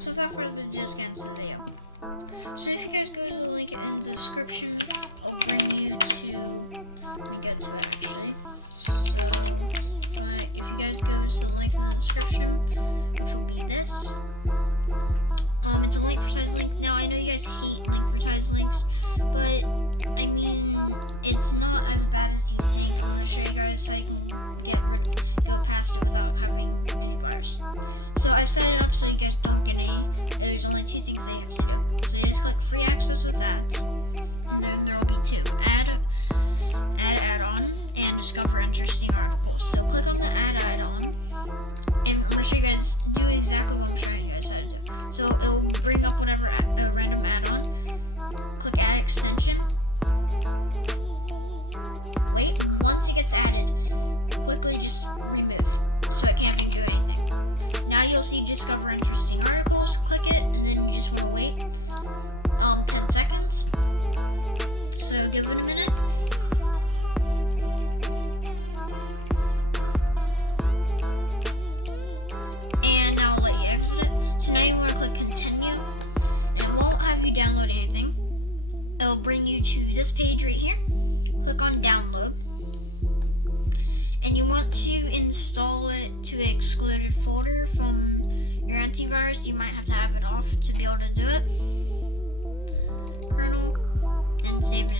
So without further ado, just get into the video. So if you guys go to the link in the description, I'll bring you to, let me go to it actually. So if you guys go to the link in the description, which will be this, it's a link for size link. Now I know you guys hate link for size links, but I mean, it's not as bad as you think. I'm gonna show you guys how you can go past it without having any bars. So I've set it up so you guys don't get any. There's only two things that you have to do. So you just click free access with ads, and then there will be two: add-on, and discover interesting articles. So click on the add-on, and I'm gonna show you guys do exactly what I'm showing you guys how to do. So it will bring up whatever random add-on. Click add extension. Wait, once it gets added, quickly just remove, so it can't do anything. Now you'll see discover interesting articles. Click it, and then you just want to wait 10 seconds. So give it a minute. And now I'll let you exit it. So now you want to click continue, and it won't have you download anything. It'll bring you to this page right here. Click on download, and you want to install it to an excluded folder from your antivirus. You might have to have it off to be able to do it. Krnl, and save it